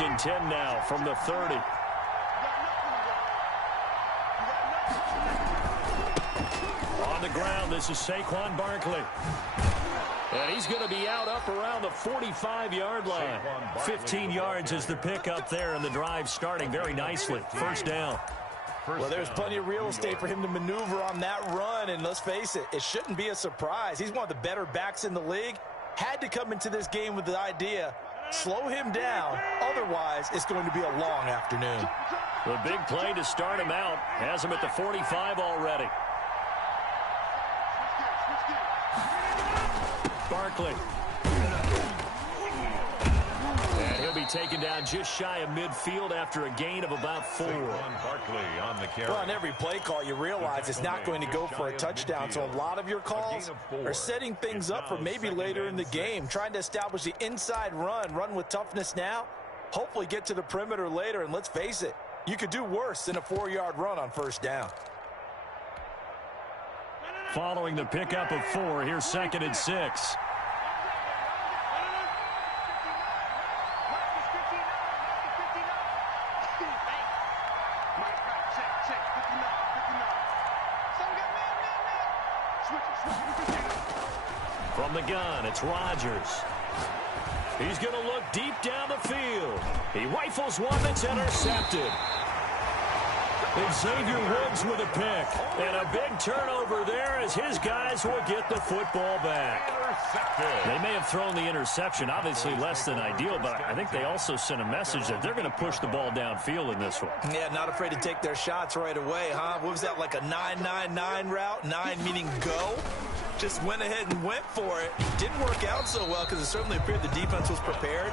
and 10 now from the 30. On the ground, this is Saquon Barkley. And he's going to be out up around the 45-yard line. 15 yards is the pickup there, and the drive starting very nicely. First down. Well, there's plenty of real estate for him to maneuver on that run, and let's face it, it shouldn't be a surprise. He's one of the better backs in the league. Had to come into this game with the idea, slow him down, otherwise it's going to be a long afternoon. The big play to start him out has him at the 45 already. Barkley. And he'll be taken down just shy of midfield after a gain of about 4. Barkley on the carry. Well, on every play call, you realize it's not going to go for a touchdown, so a lot of your calls are setting things up for maybe later in the game, trying to establish the inside run with toughness now, hopefully get to the perimeter later, and let's face it, you could do worse than a 4-yard run on first down. Following the pickup of 4, here's 2nd and 6. From the gun, it's Rodgers. He's going to look deep down the field. He rifles one that's intercepted. And Xavier Woods with a pick. And a big turnover there as his guys will get the football back. They may have thrown the interception, obviously less than ideal, but I think they also sent a message that they're going to push the ball downfield in this one. Yeah, not afraid to take their shots right away, huh? What was that, like a 9-9-9 route? 9 meaning go? Just went ahead and went for it. Didn't work out so well because it certainly appeared the defense was prepared.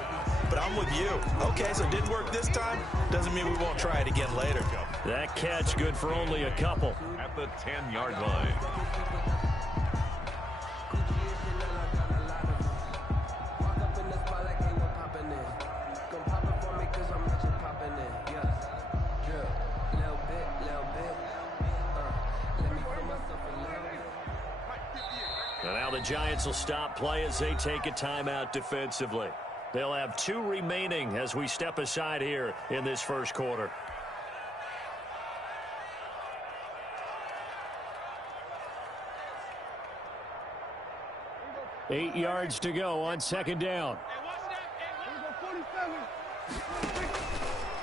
But I'm with you. Okay, so it didn't work this time. Doesn't mean we won't try it again later. That catch good for only a couple. At the 10-yard line. And now the Giants will stop play as they take a timeout defensively. They'll have 2 remaining as we step aside here in this first quarter. Eight yards to go on 2nd down.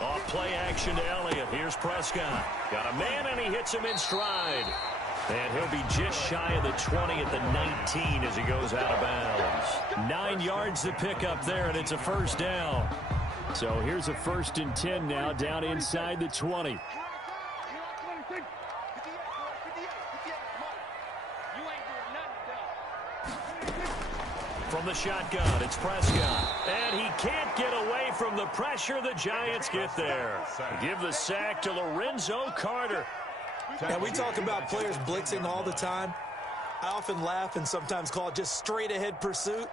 Off play action to Elliott. Here's Prescott. Got a man, and he hits him in stride. And he'll be just shy of the 20 at the 19 as he goes out of bounds. 9 yards to pick up there, and it's a first down. So here's a 1st and 10 now down inside the 20. From the shotgun, it's Prescott. And he can't get away from the pressure. The Giants get there. Give the sack to Lorenzo Carter. Yeah, we talk about players blitzing all the time. I often laugh and sometimes call it just straight-ahead pursuit.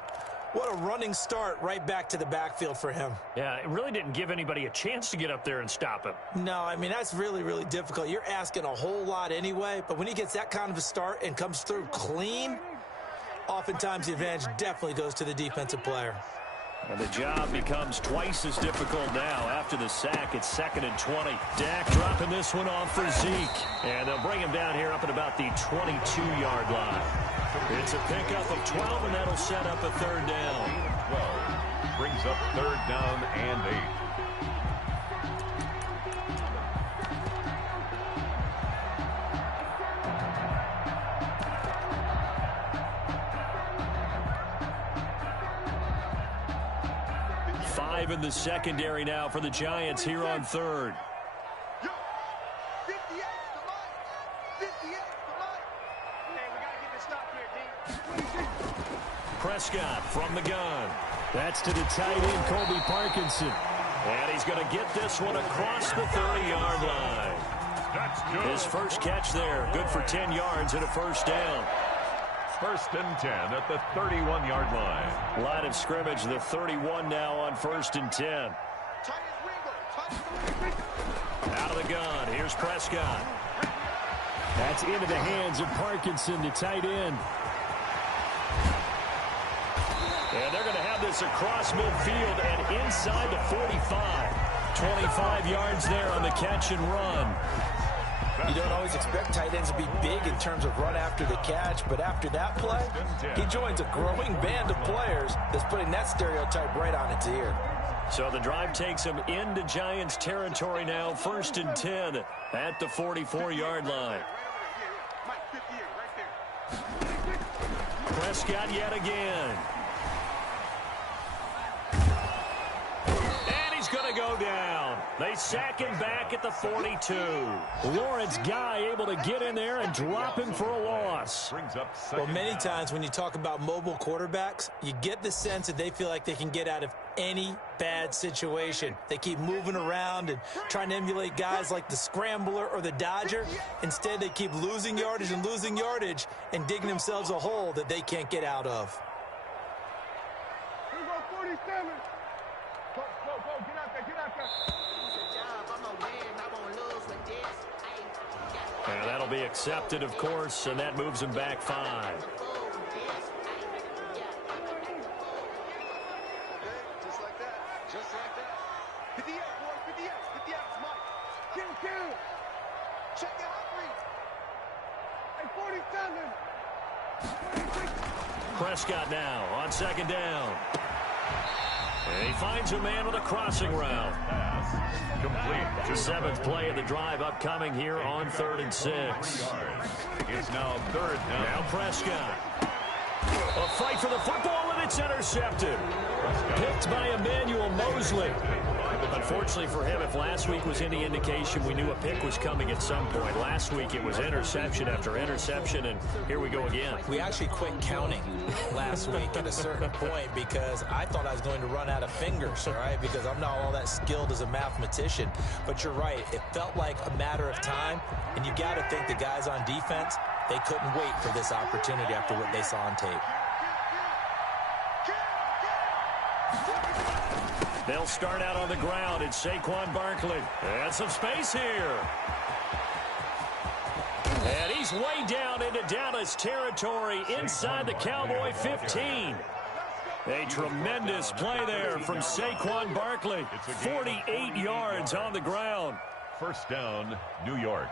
What a running start right back to the backfield for him. Yeah, it really didn't give anybody a chance to get up there and stop him. No, I mean, that's really, really difficult. You're asking a whole lot anyway, but when he gets that kind of a start and comes through clean, oftentimes the advantage definitely goes to the defensive player. And the job becomes twice as difficult now after the sack. It's 2nd and 20. Dak dropping this one off for Zeke. And they'll bring him down here up at about the 22-yard line. It's a pickup of 12, and that'll set up a 3rd down. 12 brings up 3rd down and 8. In the secondary now for the Giants here on 3rd. Prescott from the gun. That's to the tight end, Colby Parkinson. And he's going to get this one across the 30-yard line. That's good. His first catch there, good for 10 yards and a first down. 1st and 10 at the 31-yard line. Line of scrimmage, the 31 now on 1st and 10. Out of the gun, here's Prescott. That's into the hands of Parkinson, the tight end. And they're going to have this across midfield and inside the 45. 25 yards there on the catch and run. You don't always expect tight ends to be big in terms of run after the catch, but after that play, he joins a growing band of players that's putting that stereotype right on its ear. So the drive takes him into Giants territory now, 1st and 10 at the 44-yard line. Prescott yet again. And he's going to go down. They sack him back at the 42. Lawrence Guy able to get in there and drop him for a loss. Well, many times when you talk about mobile quarterbacks, you get the sense that they feel like they can get out of any bad situation. They keep moving around and trying to emulate guys like the Scrambler or the Dodger. Instead, they keep losing yardage and digging themselves a hole that they can't get out of. Here we go, 47. Go, get out there. And that'll be accepted, of course, and that moves him back 5. Just like that. 58, boy, 58, smart. Kill. Check the hot read. Hey, 47. Prescott now on 2nd down. And he finds a man with a crossing route. Complete. The 7th play of the drive upcoming here on 3rd and 6. It's now 3rd down. Now Prescott. A fight for the football, and it's intercepted. Picked by Emmanuel Mosley. Unfortunately for him, if last week was any indication, we knew a pick was coming at some point. Last week it was interception after interception, and here we go again. We actually quit counting last week at a certain point because I thought I was going to run out of fingers, all right, because I'm not all that skilled as a mathematician. But you're right. It felt like a matter of time, and you got to think the guys on defense, they couldn't wait for this opportunity after what they saw on tape. They'll start out on the ground. It's Saquon Barkley. And some space here. And he's way down into Dallas territory inside the Cowboy 15. A tremendous play there from Saquon Barkley. 48 yards on the ground. 1st down, New York.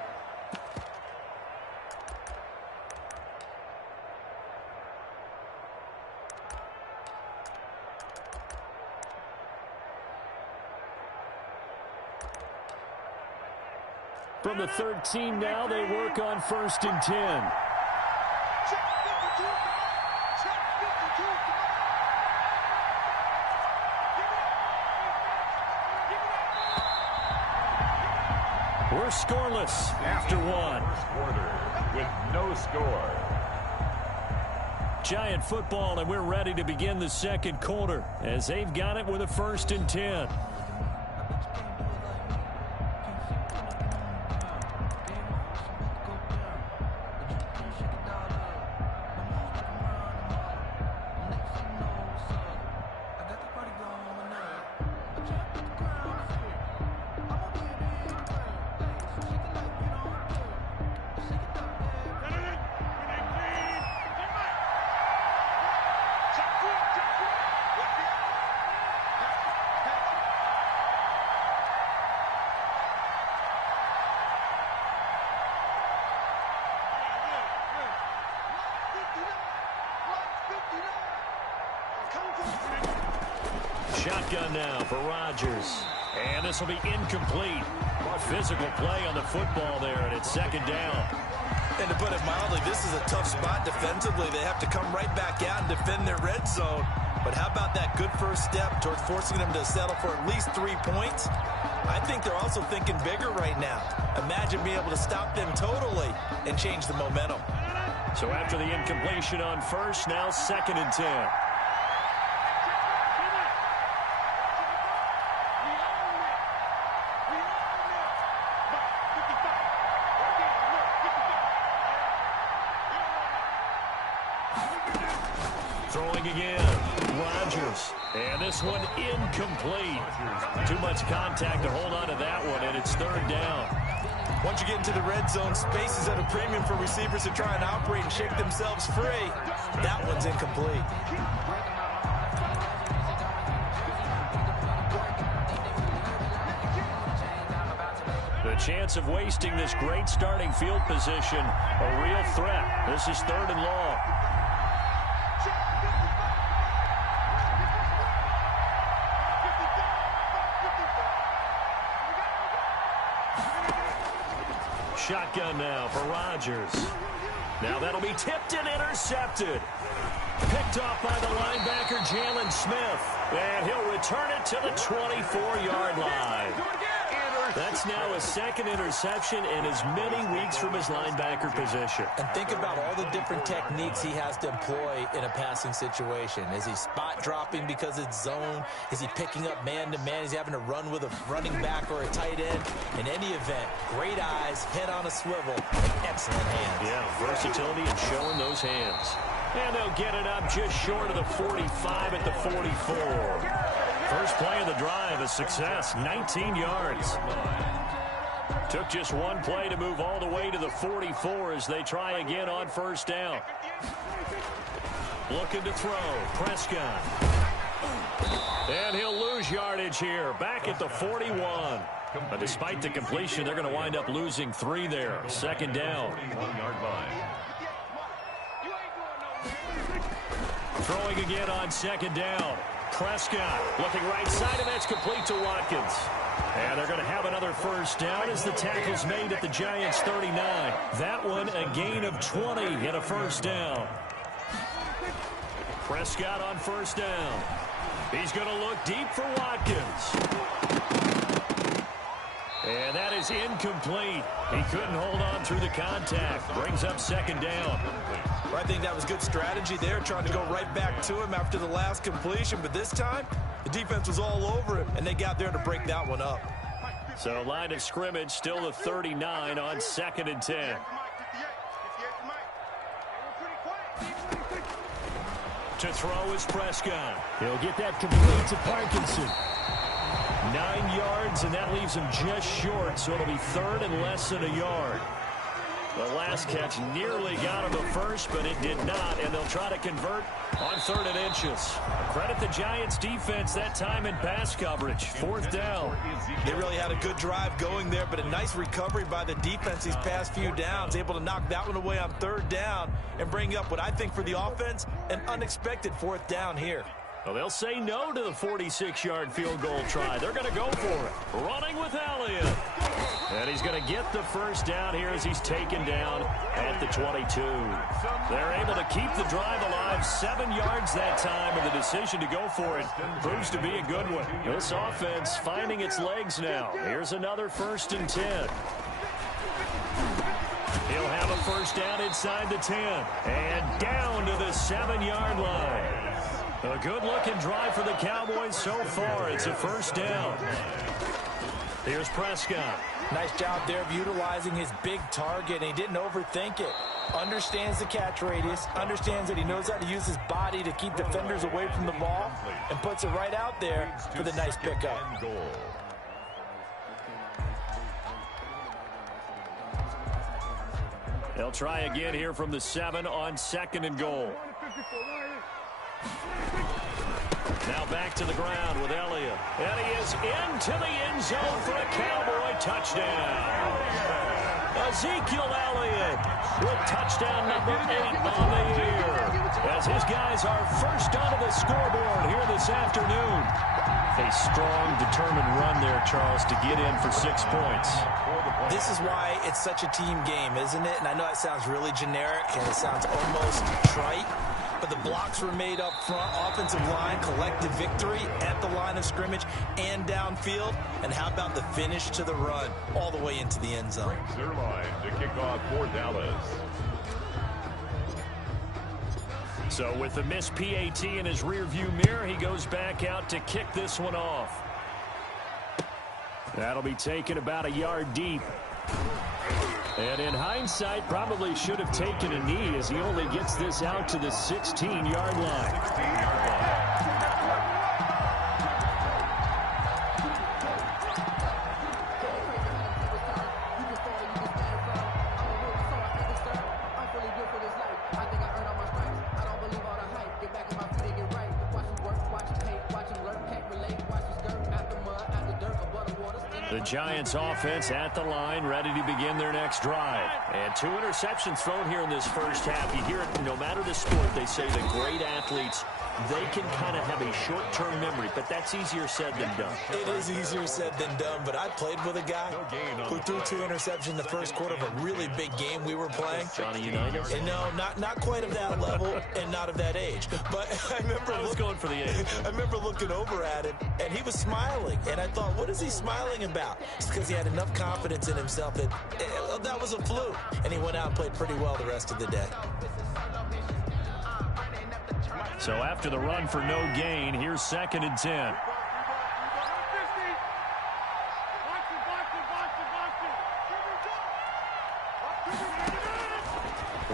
From the 13 now, they work on 1st and 10. We're scoreless after 1. First quarter with no score. Giant football, and we're ready to begin the 2nd quarter as they've got it with a 1st and 10. Shotgun now for Rodgers. And this will be incomplete. Physical play on the football there, and it's 2nd down. And to put it mildly, this is a tough spot defensively. They have to come right back out and defend their red zone. But how about that good first step towards forcing them to settle for at least 3 points? I think they're also thinking bigger right now. Imagine being able to stop them totally and change the momentum. So after the incompletion on 1st, now 2nd and 10. Throwing again, Rodgers. And this one incomplete. Too much contact to hold on to that one, and it's 3rd down. Once you get into the red zone, space is at a premium for receivers to try and operate and shake themselves free. That one's incomplete. The chance of wasting this great starting field position, a real threat. This is 3rd and long. Shotgun now for Rodgers. Now that'll be tipped and intercepted. Picked off by the linebacker, Jalen Smith. And he'll return it to the 24-yard line. That's now a 2nd interception in as many weeks from his linebacker position. And think about all the different techniques he has to employ in a passing situation. Is he spot dropping because it's zone? Is he picking up man-to-man? Is he having to run with a running back or a tight end? In any event, great eyes, head on a swivel, and excellent hands. Yeah, versatility and showing those hands. And they'll get it up just short of the 45 at the 44. First play of the drive, a success, 19 yards. Took just one play to move all the way to the 44 as they try again on 1st down. Looking to throw, Prescott. And he'll lose yardage here, back at the 41. But despite the completion, they're going to wind up losing 3 there. 2nd down. 1-yard line. Throwing again on 2nd down. Prescott looking right side, and that's complete to Watkins. And they're going to have another 1st down as the tackle's made at the Giants' 39. That one a gain of 20 and a 1st down. Prescott on 1st down. He's going to look deep for Watkins. And that is incomplete. He couldn't hold on through the contact. Brings up 2nd down. Well, I think that was good strategy there, trying to go right back to him after the last completion. But this time, the defense was all over him, and they got there to break that one up. So line of scrimmage still the 39 on 2nd and 10. To throw is Prescott. He'll get that complete to Parkinson. 9 yards, and that leaves him just short, so it'll be 3rd and less than a yard. The last catch nearly got him the first, but it did not, and they'll try to convert on 3rd and inches. Credit the Giants' defense that time in pass coverage. 4th down. They really had a good drive going there, but a nice recovery by the defense these past few downs, able to knock that one away on 3rd down and bring up what I think for the offense, an unexpected 4th down here. Well, they'll say no to the 46-yard field goal try. They're going to go for it. Running with Elliott. And he's going to get the 1st down here as he's taken down at the 22. They're able to keep the drive alive, 7 yards that time, and the decision to go for it proves to be a good one. This offense finding its legs now. Here's another 1st and 10. He'll have a 1st down inside the 10. And down to the 7-yard line. A good-looking drive for the Cowboys so far. It's a 1st down. Here's Prescott. Nice job there of utilizing his big target, and he didn't overthink it. Understands the catch radius, understands that he knows how to use his body to keep defenders away from the ball, and puts it right out there for the nice pickup. They'll try again here from the 7 on 2nd and goal. Now back to the ground with Elliott. And he is into the end zone for a Cowboy touchdown. Ezekiel Elliott with touchdown number 8 on the year. As his guys are first onto the scoreboard here this afternoon. A strong, determined run there, Charles, to get in for 6 points. This is why it's such a team game, isn't it? And I know it sounds really generic and it sounds almost trite, but the blocks were made up front, offensive line, collective victory at the line of scrimmage and downfield. And how about the finish to the run all the way into the end zone? Zerline to kick off for Dallas. So with the missed PAT in his rearview mirror, he goes back out to kick this one off. That'll be taken about a yard deep. And in hindsight, probably should have taken a knee as he only gets this out to the 16-yard line. The Giants offense at the line, ready to begin their next drive. And 2 interceptions thrown here in this first half. You hear it, no matter the sport, they say the great athletes, they can kind of have a short-term memory, but that's easier said than done. It is easier said than done, but I played with a guy who threw 2 interceptions in the first quarter of a really big game we were playing. Johnny Unitas? And no, not quite of that level and not of that age. But I was going for the age. I remember looking over at him, and he was smiling. And I thought, what is he smiling about? It's because he had enough confidence in himself that was a fluke. And he went out and played pretty well the rest of the day. So after the run for no gain, here's 2nd and 10.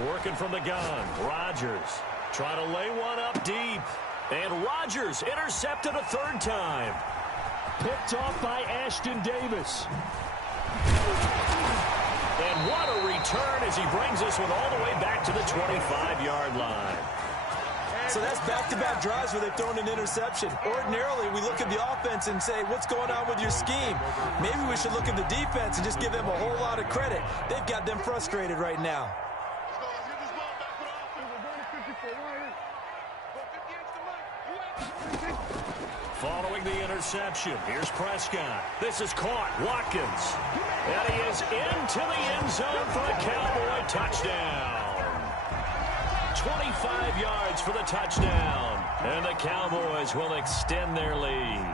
Working from the gun, Rodgers trying to lay one up deep. And Rodgers intercepted a 3rd time. Picked off by Ashton Davis. And what a return as he brings this one all the way back to the 25-yard line. So that's back-to-back drives where they've thrown an interception. Ordinarily, we look at the offense and say, what's going on with your scheme? Maybe we should look at the defense and just give them a whole lot of credit. They've got them frustrated right now. Following the interception, here's Prescott. This is caught. Watkins. And he is into the end zone for a Cowboy touchdown. 25 yards for the touchdown. And the Cowboys will extend their lead.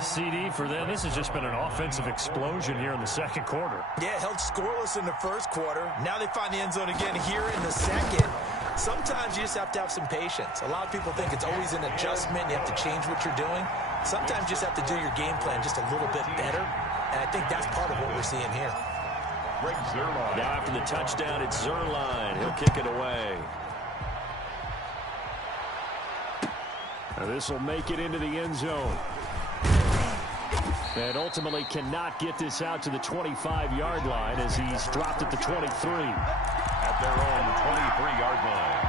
CD for them, this has just been an offensive explosion here in the second quarter. Yeah, held scoreless in the first quarter. Now they find the end zone again here in the second. Sometimes you just have to have some patience. A lot of people think it's always an adjustment. You have to change what you're doing. Sometimes you just have to do your game plan just a little bit better. And I think that's part of what we're seeing here. Greg Zuerlein. Now after the touchdown, it's Zuerlein. He'll kick it away. Now this will make it into the end zone. And ultimately cannot get this out to the 25-yard line as he's dropped at the 23. At their own 23-yard line.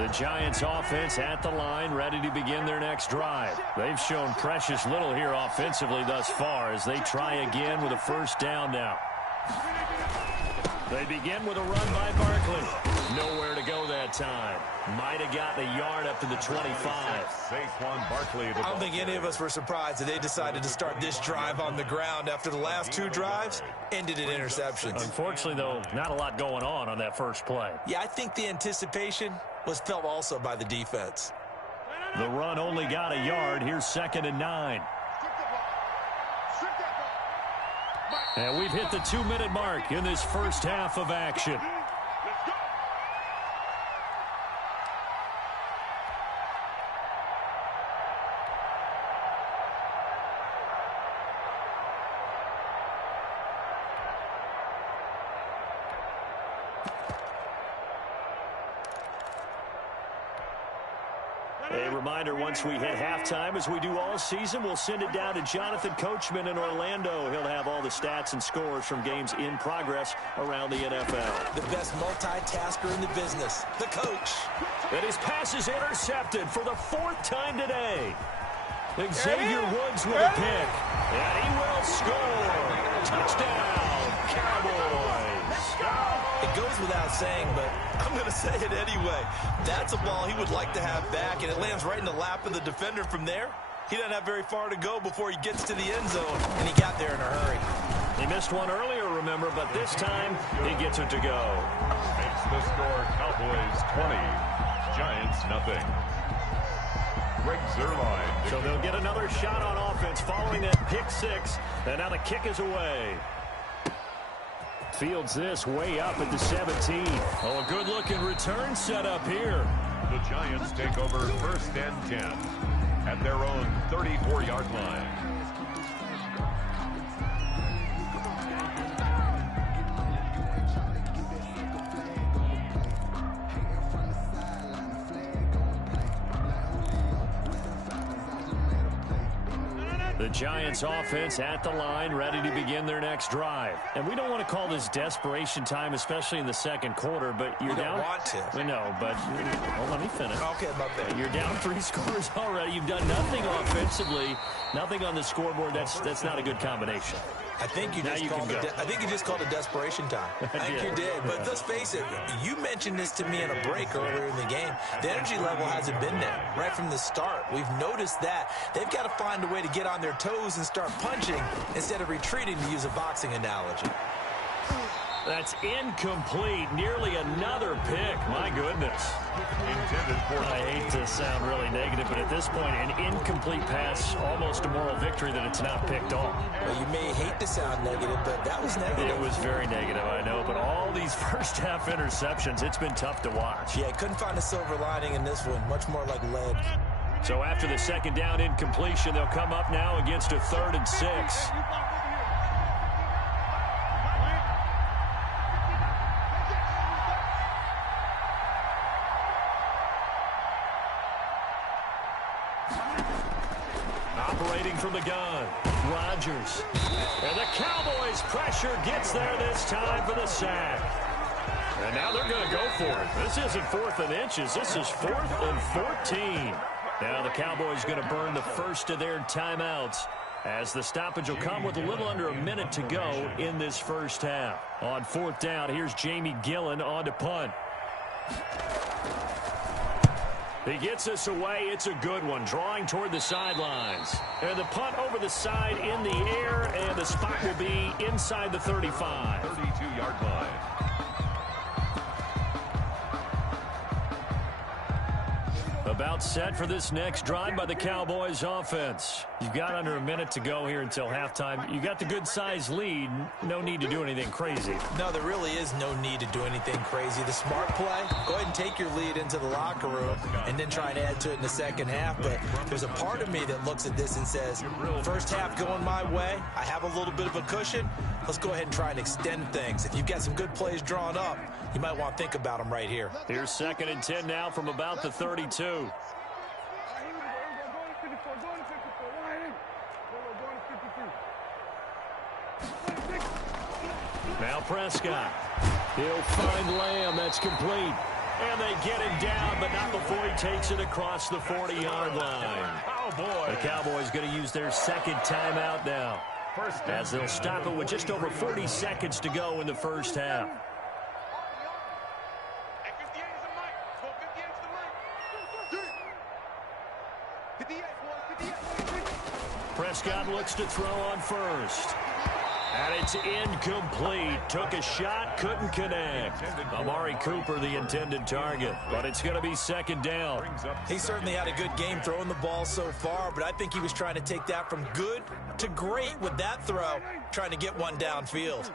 The Giants offense at the line, ready to begin their next drive. They've shown precious little here offensively thus far as they try again with a 1st down now. They begin with a run by Barkley. Nowhere to go that time. Might have gotten a yard up to the 25. Saquon Barkley. I don't think any of us were surprised that they decided to start this drive on the ground after the last 2 drives ended in interceptions. Unfortunately, though, not a lot going on that first play. Yeah, I think the anticipation was felt also by the defense. The run only got a yard. Here's 2nd and 9. And we've hit the 2-minute mark in this first half of action. A reminder, once we hit halftime, as we do all season, we'll send it down to Jonathan Coachman in Orlando. He'll have all the stats and scores from games in progress around the NFL. The best multitasker in the business, the coach. And his pass is intercepted for the 4th time today. Xavier Woods with a pick. And he will score. Touchdown, Cowboys. It goes without saying, but I'm going to say it anyway. That's a ball he would like to have back, and it lands right in the lap of the defender from there. He doesn't have very far to go before he gets to the end zone, and he got there in a hurry. He missed one earlier, remember, but this time he gets it to go. Makes the score Cowboys 20, Giants nothing. Greg Zuerlein. So they'll get another shot on offense following that pick 6, and now the kick is away. Fields this way up at the 17. Oh, a good-looking return set up here. The Giants take over 1st and 10 at their own 34-yard line. The Giants offense at the line, ready to begin their next drive. And we don't want to call this desperation time, especially in the second quarter, but you're down. You don't want to. We know, but well, let me finish. Okay, my bad. You're down 3 scores already. You've done nothing offensively, nothing on the scoreboard. That's not a good combination. I think you just called it desperation time. I think you did. But let's face it, you mentioned this to me in a break earlier in the game. The energy level hasn't been there right from the start. We've noticed that. They've got to find a way to get on their toes and start punching instead of retreating, to use a boxing analogy. That's incomplete. Nearly another pick. My goodness. Intended for I hate to sound really negative, but at this point, an incomplete pass, almost a moral victory that it's not picked off. Well, you may hate to sound negative, but that was negative. It was very negative, I know, but all these first-half interceptions, it's been tough to watch. Yeah, couldn't find a silver lining in this one. Much more like lead. So after the second down incompletion, they'll come up now against a 3rd and 6. Operating from the gun, Rodgers. And the Cowboys' pressure gets there this time for the sack. And now they're going to go for it. This isn't 4th and inches. This is 4th and 14. Now the Cowboys going to burn the first of their timeouts as the stoppage will come with a little under a minute to go in this first half. On 4th down, here's Jamie Gillen on to punt. He gets us away. It's a good one, drawing toward the sidelines. And the punt over the side in the air, and the spot will be inside the 35. 32-yard line. About set for this next drive by the Cowboys offense. You've got under a minute to go here until halftime. You got the good-sized lead. No need to do anything crazy. No, there really is no need to do anything crazy. The smart play, go ahead and take your lead into the locker room and then try and add to it in the second half. But there's a part of me that looks at this and says, first half going my way, I have a little bit of a cushion. Let's go ahead and try and extend things. If you've got some good plays drawn up, you might want to think about them right here. Here's 2nd and 10 now from about the 32. Now Prescott. He'll find Lamb. That's complete. And they get him down, but not before he takes it across the 40-yard line. Oh, boy. The Cowboys going to use their second timeout now, as they'll stop it with just over 40 seconds to go in the first half. Prescott looks to throw on first. And it's incomplete. Took a shot, couldn't connect. Amari Cooper, the intended target. But it's going to be 2nd down. He certainly had a good game throwing the ball so far, but I think he was trying to take that from good to great with that throw, trying to get one downfield.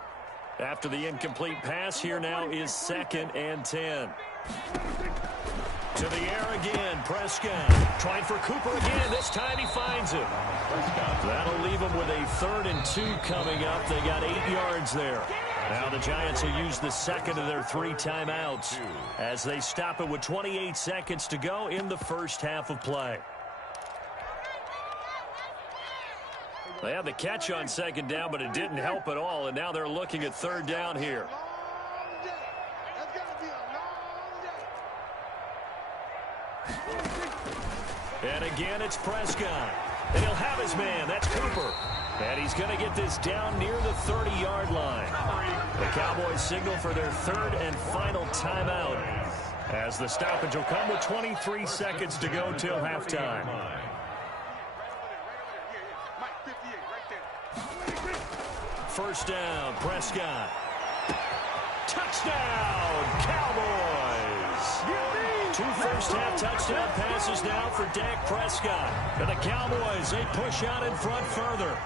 After the incomplete pass, here now is 2nd and 10. To the air again, Prescott. Trying for Cooper again. This time he finds him. That'll leave him with a 3rd and 2 coming up. They got 8 yards there. Now the Giants will use the second of their 3 timeouts as they stop it with 28 seconds to go in the first half of play. They had the catch on 2nd down, but it didn't help at all, and now they're looking at 3rd down here. And again, it's Prescott. And he'll have his man. That's Cooper. And he's going to get this down near the 30-yard line. The Cowboys signal for their 3rd and final timeout, as the stoppage will come with 23 seconds to go till halftime. First down, Prescott. Touchdown, Cowboys! 2 first-half touchdown passes now for Dak Prescott. And the Cowboys, they push out in front further.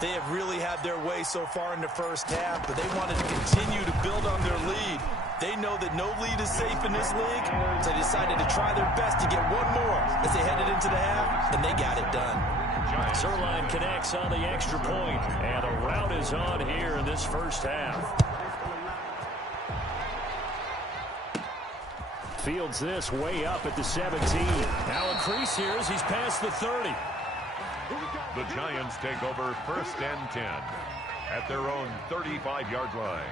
They have really had their way so far in the first half, but they wanted to continue to build on their lead. They know that no lead is safe in this league, so they decided to try their best to get one more as they headed into the half, and they got it done. Zuerlein connects on the extra point, and a rout is on here in this first half. Fields this way up at the 17. Now a crease here as he's past the 30. The Giants take over 1st and 10 at their own 35-yard line.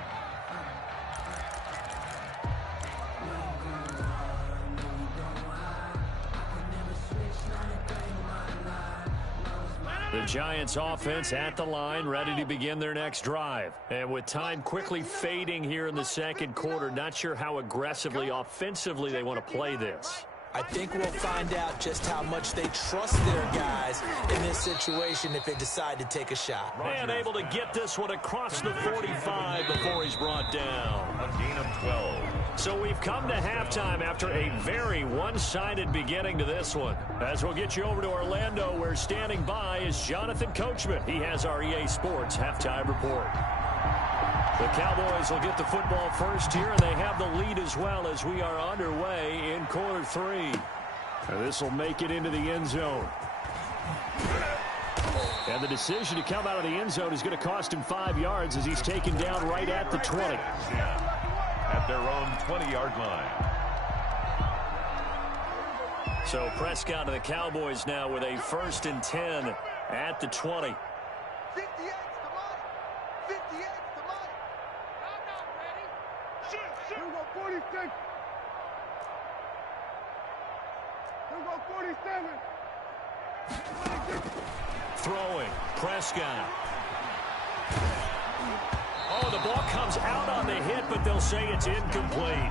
The Giants offense at the line, ready to begin their next drive. And with time quickly fading here in the second quarter, not sure how aggressively, offensively they want to play this. I think we'll find out just how much they trust their guys in this situation if they decide to take a shot. And able to get this one across the 45 before he's brought down. A gain of 12. So we've come to halftime after a very one-sided beginning to this one. As we'll get you over to Orlando, where standing by is Jonathan Coachman. He has our EA Sports halftime report. The Cowboys will get the football first here, and they have the lead as well as we are underway in quarter 3. This will make it into the end zone. And the decision to come out of the end zone is going to cost him 5 yards as he's taken down right at the 20. At their own 20-yard line. So Prescott of the Cowboys now with a 1st and 10 at the 20. 58's the money. 58's the money. I'm not ready. Shoot. Here we go, 46. Here we go, 47. Throwing. Prescott. Oh, the ball comes out on the hit, but they'll say it's incomplete.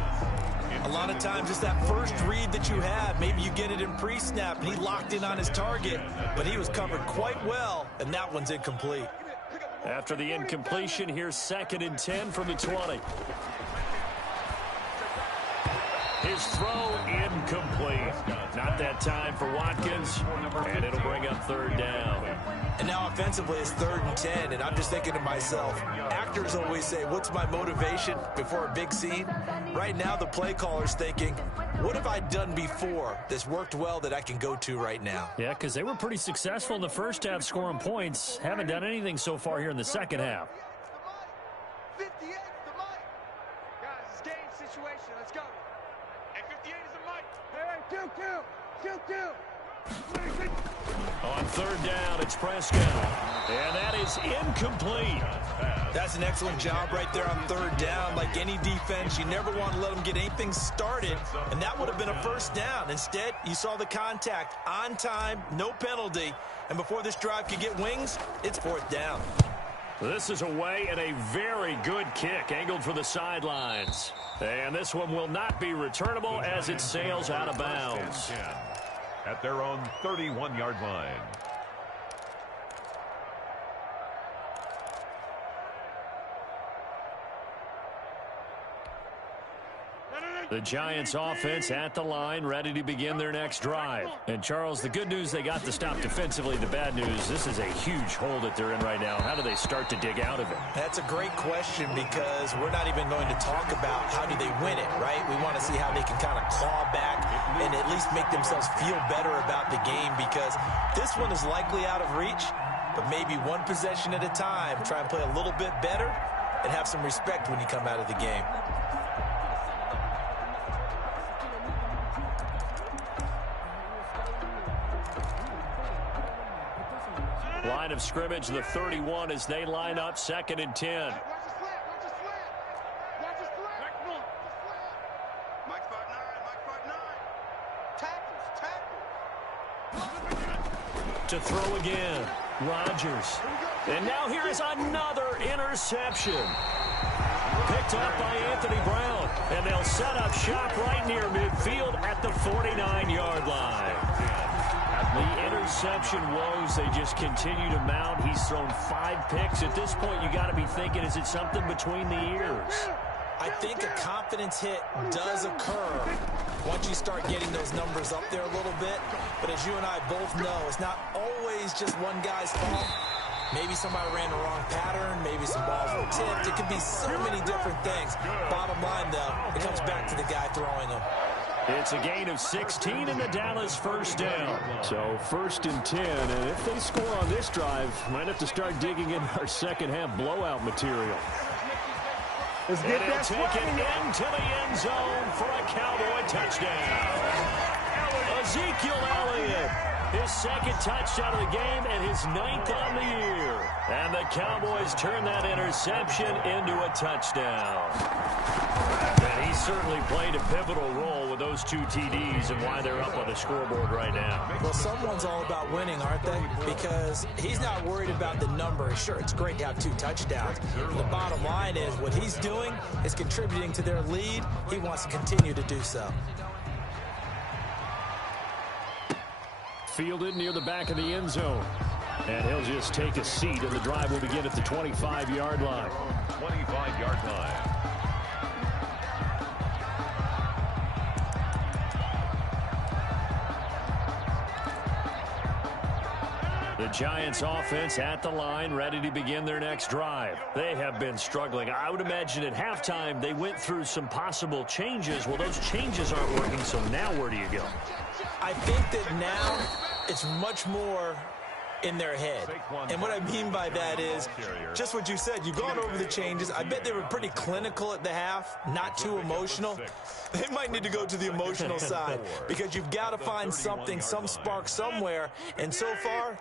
A lot of times it's that first read that you have. Maybe you get it in pre-snap, and he locked in on his target, but he was covered quite well, and that one's incomplete. After the incompletion, here's 2nd and 10 from the 20. His throw incomplete. Not that time for Watkins, and it'll bring up 3rd down. And now offensively it's 3rd and 10, and I'm just thinking to myself, actors always say, what's my motivation before a big scene? Right now the play caller's thinking, what have I done before that's worked well that I can go to right now? Yeah, because they were pretty successful in the first half scoring points. Haven't done anything so far here in the second half. 58's the money. Guys, it's game situation. Let's go. And 58 is the money. Hey, kill. On 3rd down, it's Prescott. And that is incomplete. That's an excellent job right there on 3rd down. Like any defense, you never want to let them get anything started, and that would have been a 1st down. Instead, you saw the contact on time, no penalty, and before this drive could get wings, it's 4th down. This is away and a very good kick angled for the sidelines. And this one will not be returnable as it sails out of bounds. At their own 31-yard line. The Giants offense at the line, ready to begin their next drive. And Charles, the good news, they got the stop defensively. The bad news, this is a huge hole that they're in right now. How do they start to dig out of it? That's a great question, because we're not even going to talk about how do they win it, right? We want to see how they can kind of claw back and at least make themselves feel better about the game, because this one is likely out of reach, but maybe one possession at a time. Try and play a little bit better and have some respect when you come out of the game. Line of scrimmage, the 31 as they line up, 2nd and 10. Watch the slant. Watch the slant. Mike 5'9". Tackles. To throw again, Rodgers. And now here is another interception. Picked up by Anthony Brown. And they'll set up shop right near midfield at the 49-yard line. The interception woes, they just continue to mount. He's thrown 5 picks. At this point, you got to be thinking, is it something between the ears? I think a confidence hit does occur once you start getting those numbers up there a little bit. But as you and I both know, it's not always just one guy's fault. Maybe somebody ran the wrong pattern. Maybe some balls were tipped. It could be so many different things. Bottom line, though, it comes back to the guy throwing them. It's a gain of 16 in the Dallas 1st down. So 1st and 10, and if they score on this drive, might have to start digging in our second half blowout material. Let's get that take it into the end zone for a Cowboy touchdown. Ezekiel Elliott His second touchdown of the game and his 9th on the year. And the Cowboys turn that interception into a touchdown. And he certainly played a pivotal role with those 2 TDs and why they're up on the scoreboard right now. Well, someone's all about winning, aren't they? Because he's not worried about the number. Sure, it's great to have 2 touchdowns. But the bottom line is what he's doing is contributing to their lead. He wants to continue to do so. Fielded near the back of the end zone. And he'll just take a seat, and the drive will begin at the 25-yard line. 25-yard line. The Giants offense at the line, ready to begin their next drive. They have been struggling. I would imagine at halftime they went through some possible changes. Well, those changes aren't working, so now where do you go? I think that now it's much more in their head. And what I mean by that is just what you said. You've gone over the changes. I bet they were pretty clinical at the half, not too emotional. They might need to go to the emotional side because you've got to find something, some spark somewhere. And so far,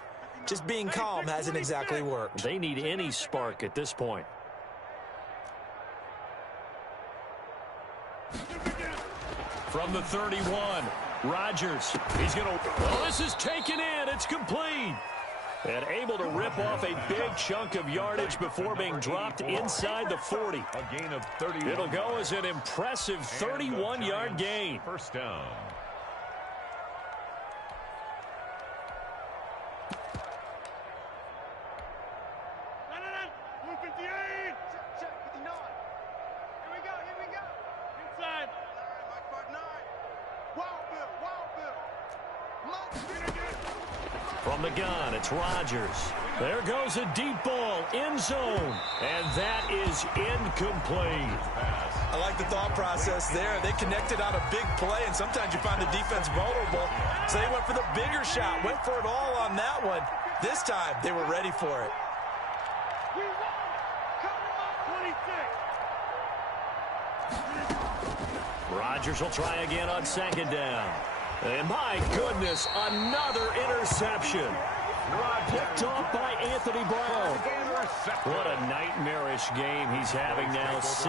just being calm hasn't exactly worked. They need any spark at this point. From the 31, Rodgers. He's going to... Oh, this is taken in. It's complete. And able to rip off a big chunk of yardage before being dropped inside the 40. A gain of 30. It'll go as an impressive 31-yard gain. First down. From the gun, it's Rodgers. There goes a deep ball, end zone, and that is incomplete. I like the thought process there. They connected on a big play, and sometimes you find the defense vulnerable. So they went for the bigger shot, went for it all on that one. This time, they were ready for it. Rodgers will try again on second down. And my goodness, another interception. Picked off by Anthony Brown. What a nightmarish game he's having now. 6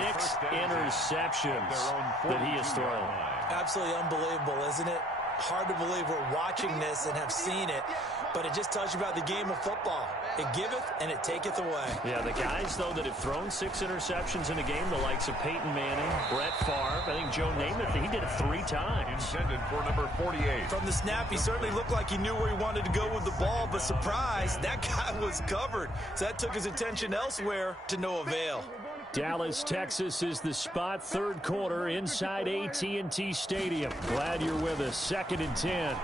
interceptions that he has thrown. Absolutely unbelievable, isn't it? Hard to believe we're watching this and have seen it, but it just tells you about the game of football. It giveth and it taketh away. Yeah, the guys, though, that have thrown 6 interceptions in a game, the likes of Peyton Manning, Brett Favre, I think Joe Namath, he did it 3 times. Intended for number 48. From the snap, he certainly looked like he knew where he wanted to go with the ball, but surprise, that guy was covered. So that took his attention elsewhere to no avail. Dallas, Texas is the spot. 3rd quarter inside AT&T Stadium. Glad you're with us. 2nd and 10.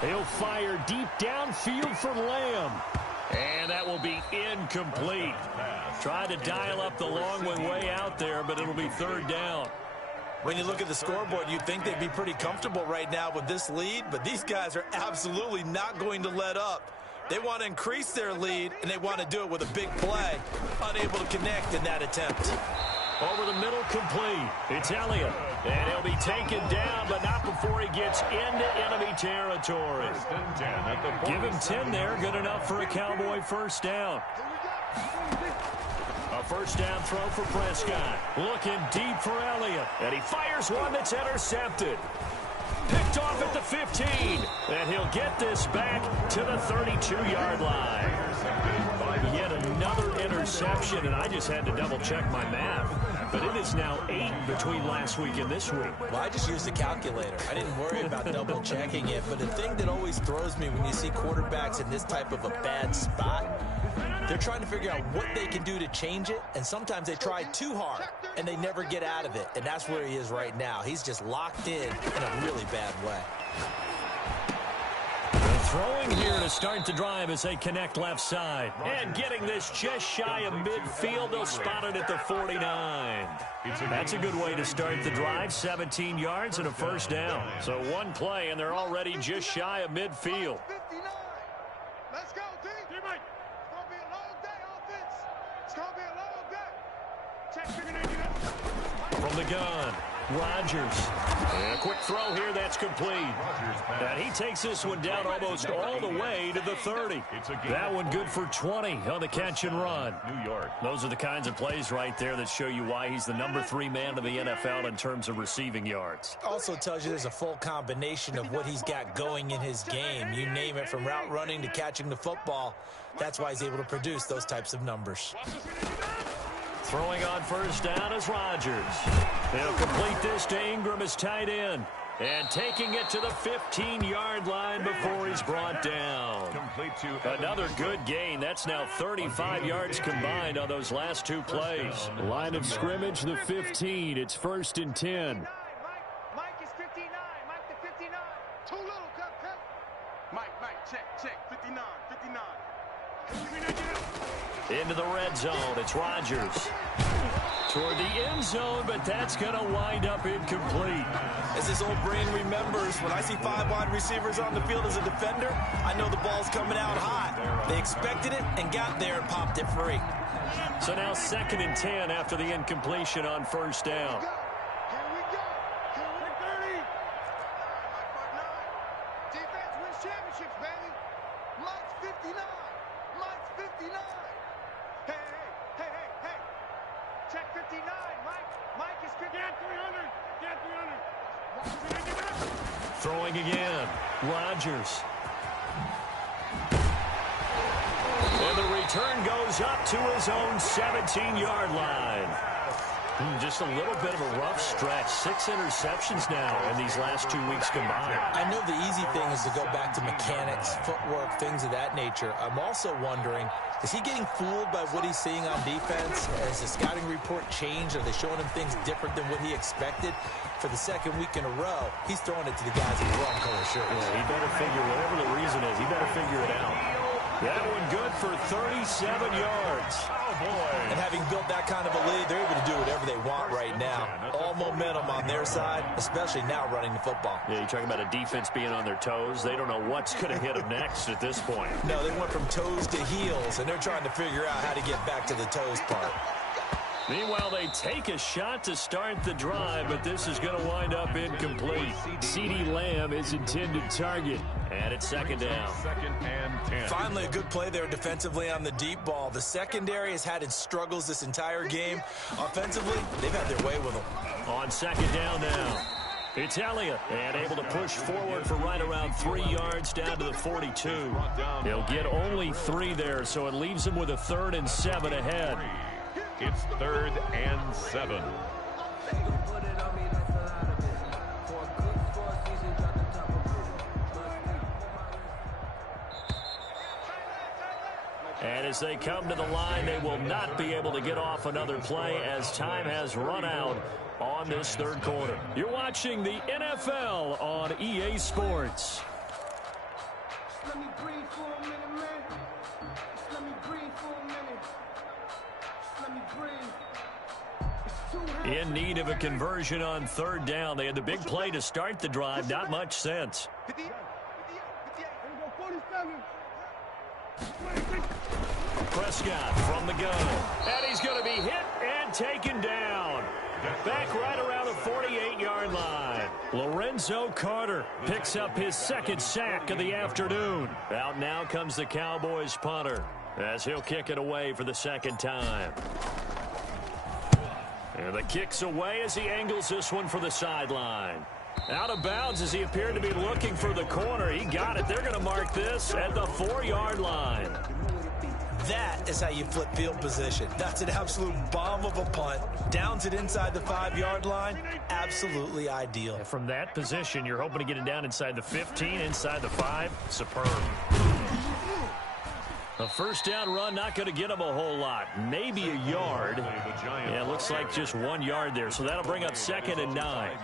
He'll fire deep downfield for Lamb. And that will be incomplete. Tried to dial up the long one way out there, but it'll be 3rd down. When you look at the scoreboard, you'd think they'd be pretty comfortable right now with this lead, but these guys are absolutely not going to let up. They want to increase their lead, and they want to do it with a big play. Unable to connect in that attempt. Over the middle, complete. It's Elliott. And he'll be taken down, but not before he gets into enemy territory. Give him 10 there. Good enough for a Cowboy first down. A first down throw for Prescott. Looking deep for Elliott. And he fires one that's intercepted. Picked off at the 15. And he'll get this back to the 32-yard line. Yet another interception, and I just had to double-check my math. But it is now 8 between last week and this week. Well, I just used a calculator. I didn't worry about double-checking it. But the thing that always throws me when you see quarterbacks in this type of a bad spot, they're trying to figure out what they can do to change it, and sometimes they try too hard, and they never get out of it. And that's where he is right now. He's just locked in a really bad way. Throwing here to start the drive as they connect left side. And getting this just shy of midfield. They'll spot it at the 49. That's a good way to start the drive. 17 yards and a first down. So one play, and they're already just shy of midfield. Let's go, team. It's going to be a long day, offense. It's going to be a long day. Check figuring it out. From the gun, Rodgers. And a quick throw here that's complete. And he takes this one down almost all the way to the 30. That one good for 20 on the catch and run. New York. Those are the kinds of plays right there that show you why he's the number 3 man in the NFL in terms of receiving yards. Also tells you there's a full combination of what he's got going in his game. You name it, from route running to catching the football. That's why he's able to produce those types of numbers. Throwing on first down is Rodgers. He'll complete this to Ingram as tight end. And taking it to the 15-yard line before he's brought down. Complete to Another good gain. That's now 35 yards combined on those last 2 plays. Line of scrimmage, the 15. It's 1st and 10. Mike is 59. Mike the 59. Too little, cut. Mike, check. 59. Into the red zone. It's Rodgers. Toward the end zone, but that's going to wind up incomplete. As his old brain remembers, when I see 5 wide receivers on the field as a defender, I know the ball's coming out hot. They expected it and got there and popped it free. So now 2nd and 10 after the incompletion on first down. Here we go. 30. Defense wins championships, baby. Mike's 59. Hey. Check 59, Mike is 59. Get 300. Throwing again. Rodgers. And the return goes up to his own 17-yard line. Just a little bit of a rough stretch. 6 interceptions now in these last 2 weeks combined. I know the easy thing is to go back to mechanics, footwork, things of that nature. I'm also wondering, is he getting fooled by what he's seeing on defense? Has the scouting report changed? Are they showing him things different than what he expected? For the 2nd week in a row, he's throwing it to the guys in the wrong color shirts. Yeah, he better figure, whatever the reason is, he better figure it out. That one good for 37 yards. Oh, boy. And having built that kind of a lead, they're able to do whatever they want right now. All momentum on their side, especially now running the football. Yeah, you're talking about a defense being on their toes. They don't know what's going to hit them next at this point. No, they went from toes to heels, and they're trying to figure out how to get back to the toes part. Meanwhile, they take a shot to start the drive, but this is going to wind up incomplete. CeeDee Lamb is intended target, and it's 2nd down. 2nd and 10. Finally, a good play there defensively on the deep ball. The secondary has had its struggles this entire game. Offensively, they've had their way with them. On 2nd down now. It's Elliott, and able to push forward for right around 3 yards down to the 42. He'll get only 3 there, so it leaves him with a 3rd and 7 ahead. It's 3rd and 7. And as they come to the line, they will not be able to get off another play as time has run out on this 3rd quarter. You're watching the NFL on EA Sports. Let me breathe for a minute, man. Let me breathe for a minute. Let me breathe. In need of a conversion on 3rd down. They had the big play to start the drive. Not much sense. 58. Prescott from the gun. And he's going to be hit and taken down. Back right around the 48-yard line. Lorenzo Carter picks up his 2nd sack of the afternoon. Out now comes the Cowboys punter as he'll kick it away for the 2nd time. And the kick's away as he angles this one for the sideline. Out of bounds as he appeared to be looking for the corner. He got it. They're going to mark this at the 4-yard line. That is how you flip field position. That's an absolute bomb of a punt. Downs it inside the 5-yard line. Absolutely ideal. From that position, you're hoping to get it down inside the 15, inside the 5. Superb. A 1st down run, not going to get him a whole lot. Maybe a yard. Yeah, it looks like just 1 yard there. So that'll bring up 2nd and 9.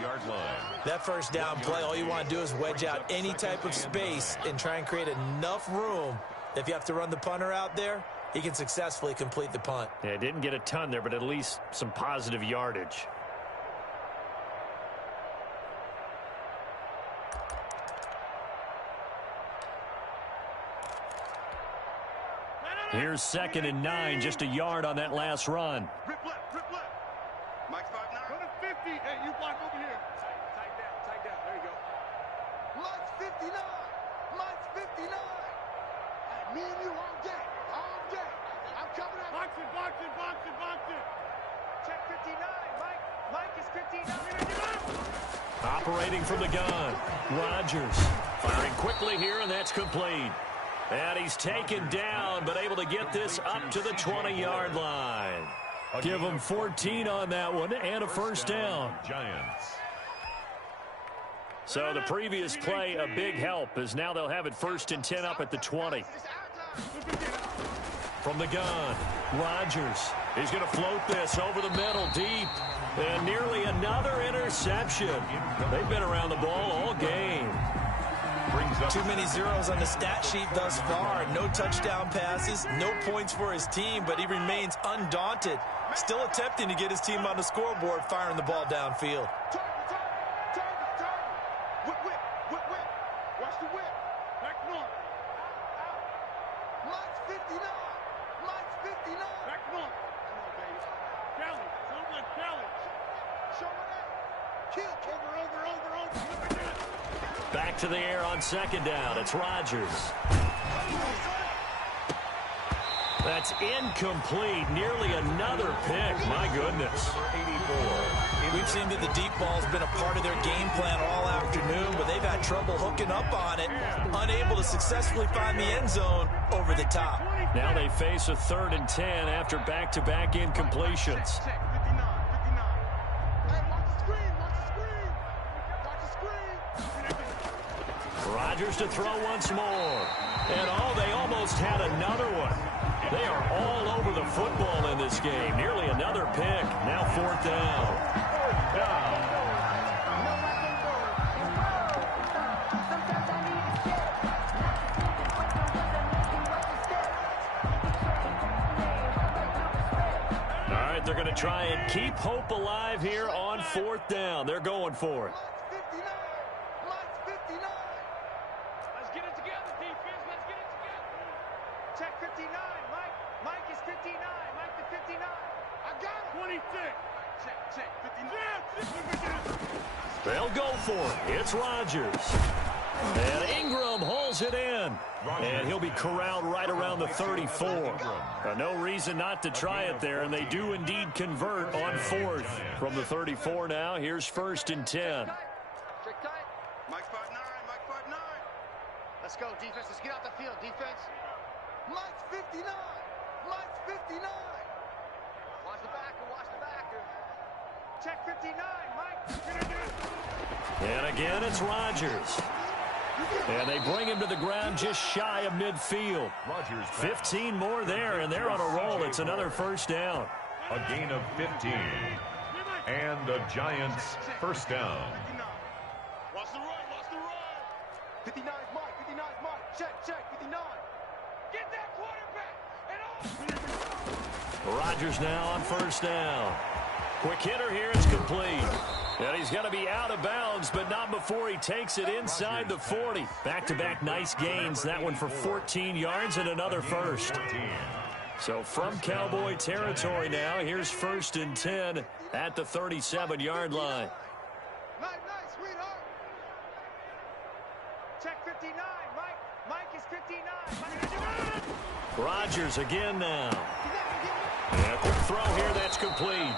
That 1st down play, all you want to do is wedge out any type of space and try and create enough room. If you have to run the punter out there, he can successfully complete the punt. Yeah, didn't get a ton there, but at least some positive yardage. Here's 2nd and 9, just a yard on that last run. Rip left. Mike's 5'9". Go to 50. Hey, you block over here. Tight down, tight down. There you go. Mike's 59. Mike's 59. Hey, me and you all day. All day. I'm coming up. Box it, box it, box it, box it. Check 59. Mike is 59. Operating from the gun, Rodgers firing quickly here, and that's complete. And he's taken down, but able to get this up to the 20-yard line. Give him 14 on that one and a first down. Giants. So the previous play, a big help, as now they'll have it 1st and 10 up at the 20. From the gun, Rodgers. He's going to float this over the middle deep. And nearly another interception. They've been around the ball all game. Too many zeros on the stat sheet thus far. No touchdown passes, no points for his team, but he remains undaunted. Still attempting to get his team on the scoreboard, firing the ball downfield. Target. Whip. Watch the whip. Back north. Mike's 59. Mike's 59. Back north. Come on, baby. Kelly. Someone Kelly. Show me that. Kill. Over. Back to the air on 2nd down. It's Rodgers. That's incomplete. Nearly another pick. My goodness. 84. We've seen that the deep ball's been a part of their game plan all afternoon, but they've had trouble hooking up on it, unable to successfully find the end zone over the top. Now they face a 3rd and 10 after back-to-back incompletions. Check. 59. Hey, watch the screen. Watch the screen. Rodgers to throw once more. And they almost had another one. They are all over the football in this game. Nearly another pick. Now 4th down. All right, they're going to try and keep hope alive here on 4th down. They're going for it. Mike's 59. Let's get it together, defense. Let's get it together. Check 59. Mike is 59. Mike to 59. I got it. 26. Check. 59. They'll go for it. It's Rodgers. And Ingram hauls it in. And he'll be corralled right around the 34. No reason not to try it there, and they do indeed convert on 4th. From the 34 now, here's 1st and 10. Check tight. Mike 5'9". Let's go, defense. Let's get out the field, defense. Mike's 59. Mike's 59. Watch the backer. Check 59. Mike. And again, it's Rodgers. And they bring him to the ground just shy of midfield. Rodgers. 15 more there, and they're on a roll. It's another first down. A gain of 15. And the Giants' first down. Watch the run. 59's Mike. Check. 59. Get that quarterback. And Rodgers now on first down. Quick hitter here. It's complete. And he's going to be out of bounds, but not before he takes it inside the 40. Back-to-back nice gains. That one for 14 yards and another first. So from Cowboy territory now, here's 1st and 10 at the 37-yard line. Nice, sweetheart. check 59. Mike is 59. Rodgers again now. And a quick throw here that's complete.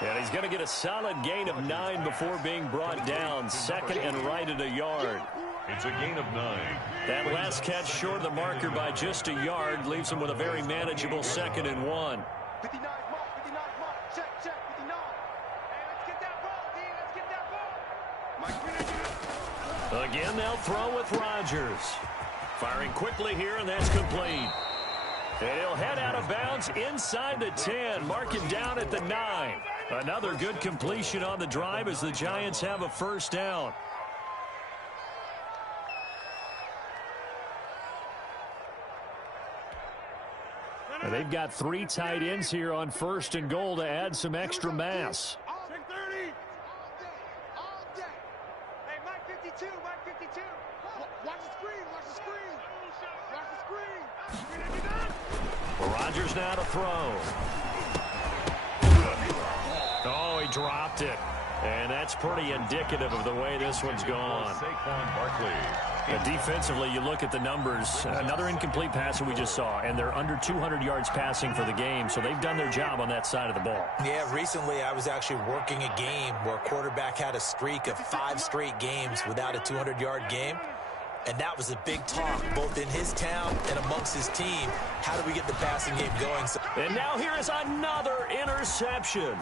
And he's going to get a solid gain of 9 before being brought down. 2nd and right at a yard. It's a gain of 9. That last catch short of the marker by just a yard leaves him with a very manageable 2nd and 1. 59's Mike. Check, 59. Hey, let's get that ball, D. Let's get that ball. Again, they'll throw with Rodgers. Firing quickly here, and that's complete. And he'll head out of bounds inside the 10. Mark him down at the 9. Another good completion on the drive as the Giants have a first down. And they've got 3 tight ends here on 1st and goal to add some extra mass. Check 30. All day. Hey, Mike 52. Watch the screen. Rodgers now to throw. Oh, he dropped it. And that's pretty indicative of the way this one's gone. Saquon Barkley. Defensively, you look at the numbers. Another incomplete pass that we just saw, and they're under 200 yards passing for the game, so they've done their job on that side of the ball. Yeah, recently I was actually working a game where a quarterback had a streak of 5 straight games without a 200-yard game. And that was a big talk, both in his town and amongst his team. How do we get the passing game going? And now here is another interception.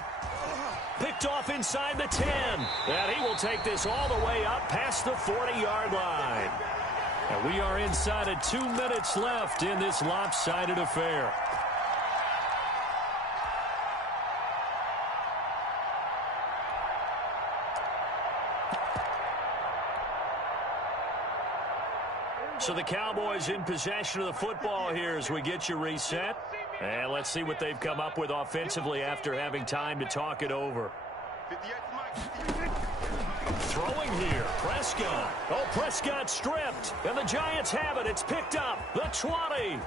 Picked off inside the 10. And he will take this all the way up past the 40-yard line. And we are inside of 2 minutes left in this lopsided affair. So the Cowboys in possession of the football here as we get you reset. And let's see what they've come up with offensively after having time to talk it over. Throwing here, Prescott. Oh, Prescott stripped. And the Giants have it. It's picked up. The 20.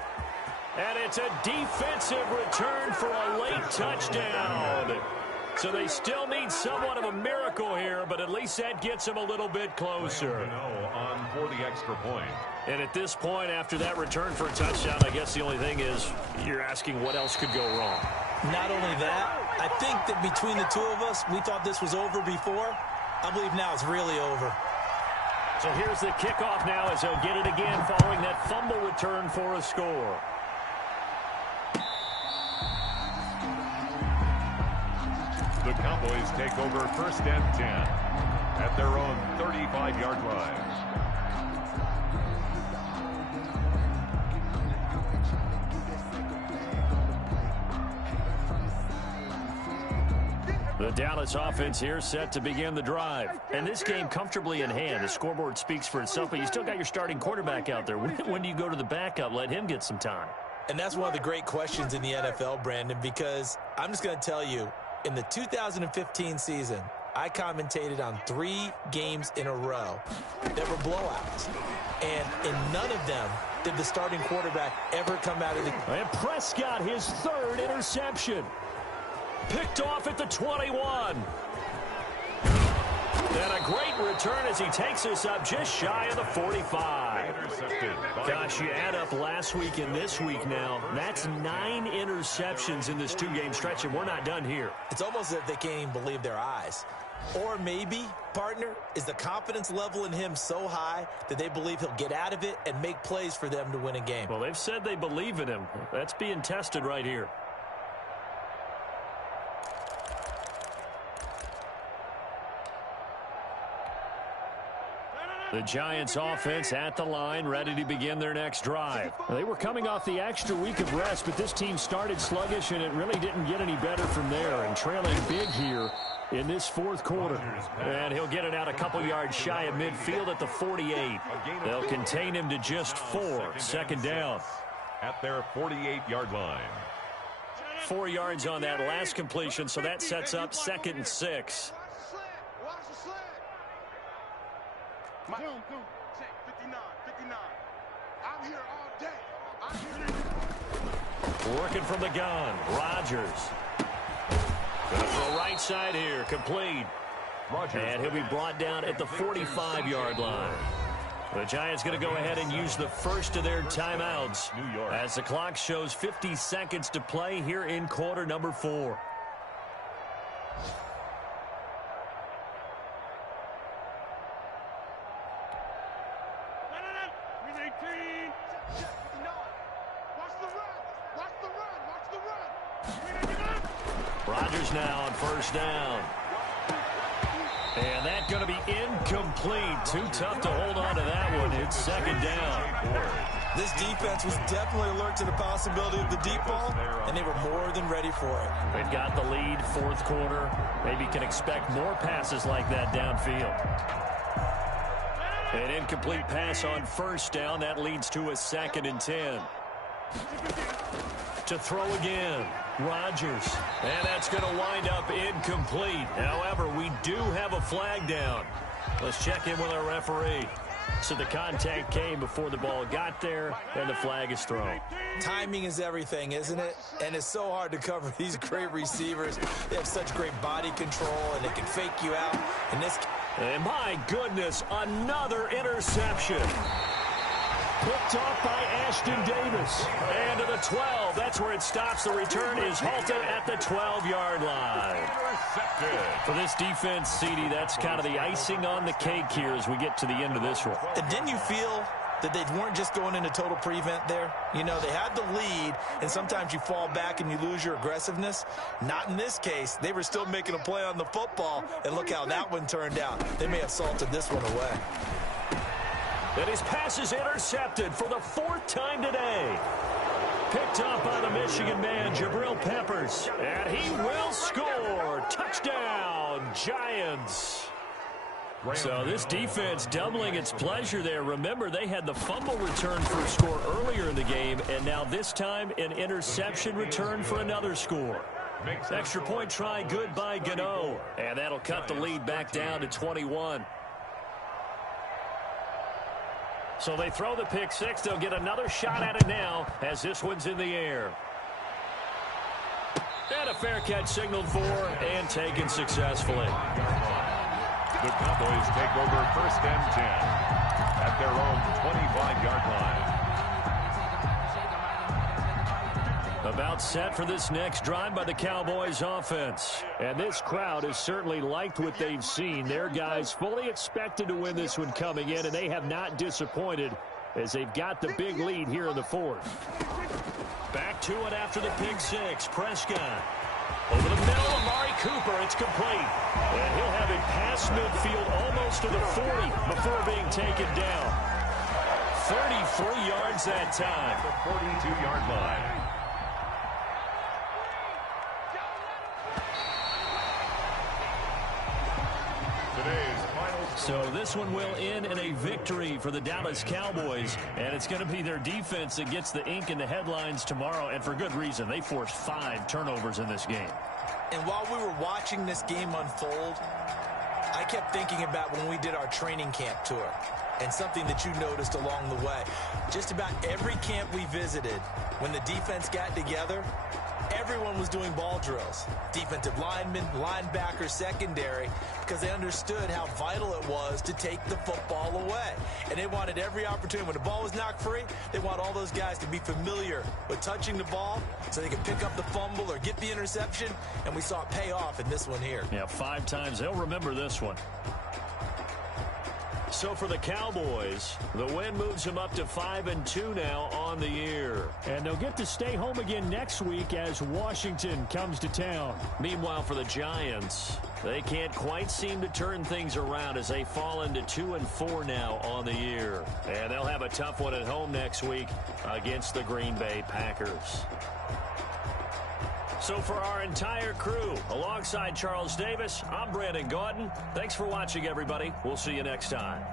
And it's a defensive return for a late touchdown. So they still need somewhat of a miracle here, but at least that gets them a little bit closer. On for the extra point. And at this point, after that return for a touchdown, I guess the only thing is you're asking what else could go wrong. Not only that, I think that between the two of us, we thought this was over before. I believe now it's really over. So here's the kickoff now as they'll get it again following that fumble return for a score. The Cowboys take over 1st and 10 at their own 35-yard line. The Dallas offense here set to begin the drive. And this game comfortably in hand. The scoreboard speaks for itself, but you still got your starting quarterback out there. When do you go to the backup? Let him get some time. And that's one of the great questions in the NFL, Brandon, because I'm just going to tell you, in the 2015 season, I commentated on 3 games in a row that were blowouts. And in none of them did the starting quarterback ever come out of the... And Prescott, his 3rd interception. Picked off at the 21. And a great return as he takes us up just shy of the 45. Gosh, you add up last week and this week now. That's 9 interceptions in this 2-game stretch, and we're not done here. It's almost as if they can't even believe their eyes. Or maybe, partner, is the confidence level in him so high that they believe he'll get out of it and make plays for them to win a game. Well, they've said they believe in him. That's being tested right here. The Giants offense at the line, ready to begin their next drive. They were coming off the extra week of rest, but this team started sluggish, and it really didn't get any better from there. And trailing big here in this 4th quarter. And he'll get it out a couple yards shy of midfield at the 48. They'll contain him to just 4. 2nd down. At their 48-yard line. 4 yards on that last completion, so that sets up 2nd and 6. Mike, 59. I'm here all day. Working from the gun, Rodgers. Gonna throw right side here, complete. And he'll be brought down at the 45-yard line. The Giants going to go ahead and use the first of their timeouts as the clock shows 50 seconds to play here in quarter number 4. Rodgers now on 1st down. And that's going to be incomplete. Too tough to hold on to that one. It's 2nd down. This defense was definitely alert to the possibility of the deep ball, and they were more than ready for it. They've got the lead, 4th quarter. Maybe can expect more passes like that downfield. An incomplete pass on 1st down. That leads to a 2nd and 10. To throw again, Rodgers. And that's going to wind up incomplete. However, we do have a flag down. Let's check in with our referee. So the contact came before the ball got there, and the flag is thrown. Timing is everything, isn't it? And it's so hard to cover these great receivers. They have such great body control, and they can fake you out. And my goodness, another interception. Picked off by Ashton Davis. And to the 12. That's where it stops. The return is halted at the 12-yard line. For this defense, CD, that's kind of the icing on the cake here as we get to the end of this one. And didn't you feel that they weren't just going into total prevent there? You know, they had the lead, and sometimes you fall back and you lose your aggressiveness. Not in this case. They were still making a play on the football, and look how that one turned out. They may have salted this one away. And his pass is intercepted for the 4th time today. Picked up by the Michigan man, Jabril Peppers. And he will score. Touchdown, Giants. So this defense doubling its pleasure there. Remember, they had the fumble return for a score earlier in the game, and now this time an interception return for another score. Extra point try good by Gano. And that'll cut the lead back down to 21. So they throw the pick six. They'll get another shot at it now as this one's in the air. And a fair catch signaled for and taken successfully. The Cowboys take over 1st and 10 at their own 25-yard line. About set for this next drive by the Cowboys offense. And this crowd has certainly liked what they've seen. Their guys fully expected to win this one coming in, and they have not disappointed as they've got the big lead here in the 4th. Back to it after the pick six. Prescott. Over the middle, Amari Cooper. It's complete. And he'll have it past midfield almost to the 40 before being taken down. 33 yards that time. The 42-yard line. So this one will end in a victory for the Dallas Cowboys, and it's going to be their defense that gets the ink in the headlines tomorrow, and for good reason. They forced 5 turnovers in this game. And while we were watching this game unfold, I kept thinking about when we did our training camp tour and something that you noticed along the way. Just about every camp we visited, when the defense got together, everyone was doing ball drills. Defensive linemen, linebackers, secondary, because they understood how vital it was to take the football away. And they wanted every opportunity. When the ball was knocked free, they want all those guys to be familiar with touching the ball so they could pick up the fumble or get the interception. And we saw it pay off in this one here. Yeah, 5 times. They'll remember this one. So for the Cowboys, the win moves them up to 5-2 now on the year. And they'll get to stay home again next week as Washington comes to town. Meanwhile, for the Giants, they can't quite seem to turn things around as they fall into 2-4 now on the year. And they'll have a tough one at home next week against the Green Bay Packers. So for our entire crew, alongside Charles Davis, I'm Brandon Gaudin. Thanks for watching, everybody. We'll see you next time.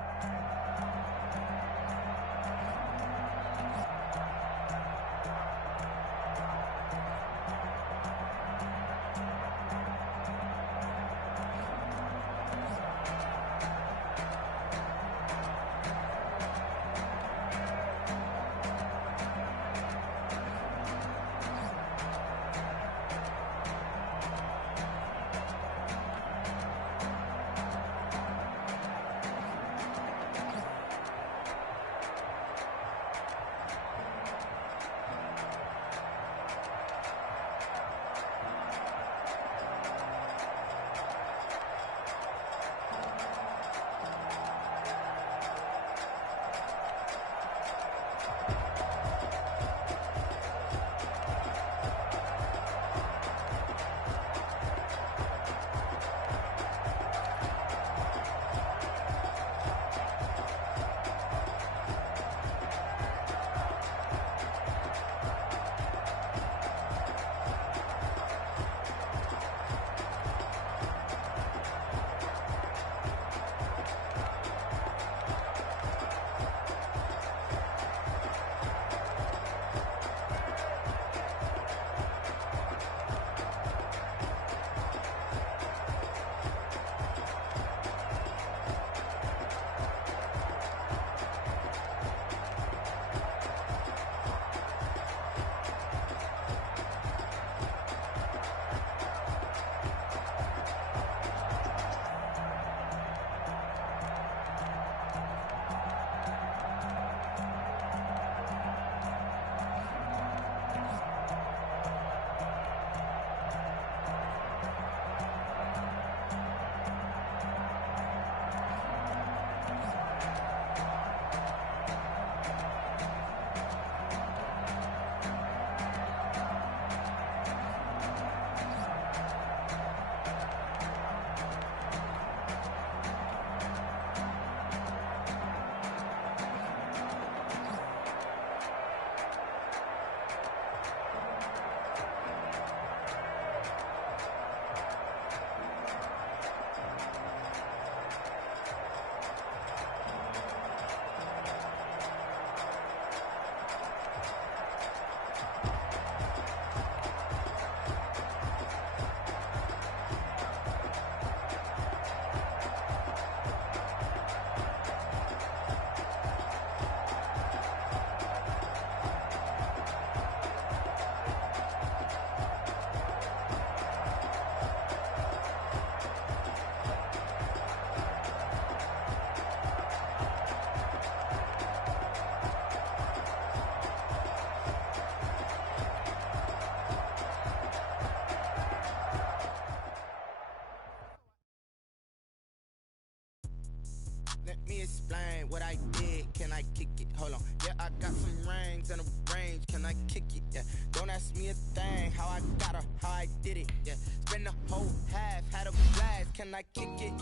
me explain what I did. Can I kick it? Hold on. Yeah, I got some rings and a range. Can I kick it? Yeah. Don't ask me a thing. How I got her, how I did it. Yeah. Spend the whole half, had a blast. Can I kick it?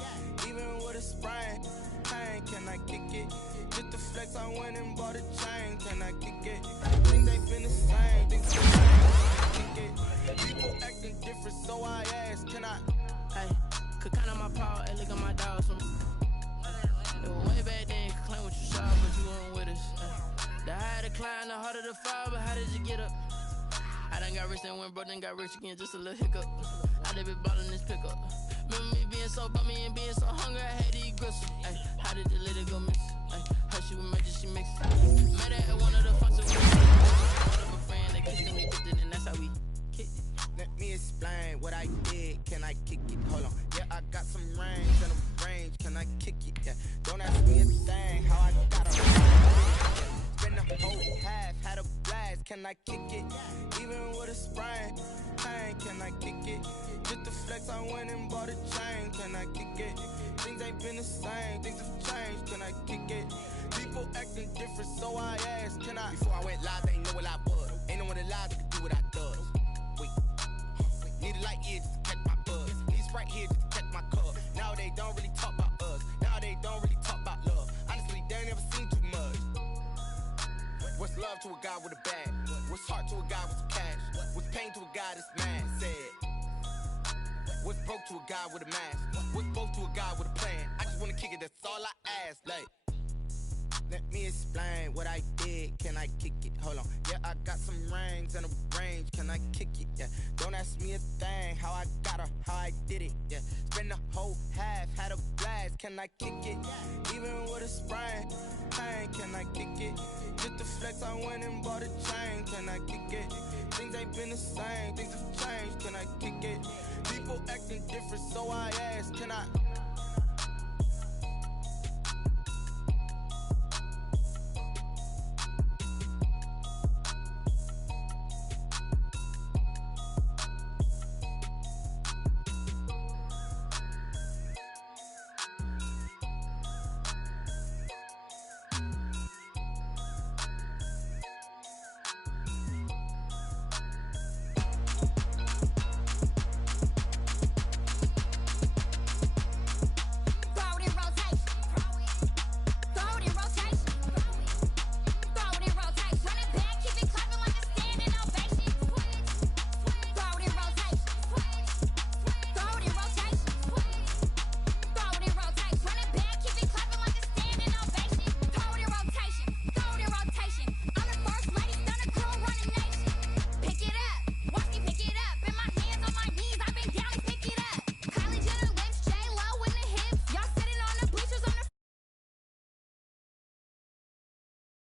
Even with a sprain. Pain, can I kick it? Just the flex, I went and bought a chain. Can I kick it? Things ain't been the same. Things been the same. Kick it. People acting different, so I asked, can I? Hey, could count on my paw and look at my dogs. It was way back then, could claim what you saw, but you weren't with us. The higher the climb, the harder the fall, but how did you get up? I done got rich and went broke, then got rich again, just a little hiccup. I done been ballin' this pickup. Remember me being so bummy and being so hungry, I had to eat gristle. Ay, how did the lady go miss? Ay, how she was making, she mix. Met her at one of the functions. One of a friend that kissed and we kicked it, and that's how we kicked it. Let me explain what I did. Can I kick it? Hold on. Yeah, I got some rings and a range. Can I kick it? Yeah. Don't ask me a thing. How I got her. Spend the whole half, had a blast. Can I kick it? Even with a sprain. Pain, can I kick it? Just the flex, I went and bought a chain. Can I kick it? Things ain't been the same. Things have changed. Can I kick it? People acting different, so I asked, can I? Before I went live, they ain't know what I was. Ain't no one alive that could do what I does. Wait. Need a light here just to catch my buzz. Need Sprite here just to catch my cup. Now they don't really talk about us. Now they don't really talk about love. Honestly, they ain't never seen too much. What's love to a guy with a bag? What's heart to a guy with some cash? What's pain to a guy that's mad? Said. What's broke to a guy with a mask? What's broke to a guy with a plan? I just wanna kick it, that's all I ask. Like, let me explain what I did. Can I kick it? Hold on. Yeah, I got some rings and a range. Can I kick it? Yeah. Don't ask me a thing. How I got her, how I did it. Yeah. Spend the whole half, had a blast. Can I kick it? Even with a sprain. Pain, can I kick it? Just the flex, I went and bought a chain. Can I kick it? Things ain't been the same. Things have changed. Can I kick it? People acting different, so I asked, can I?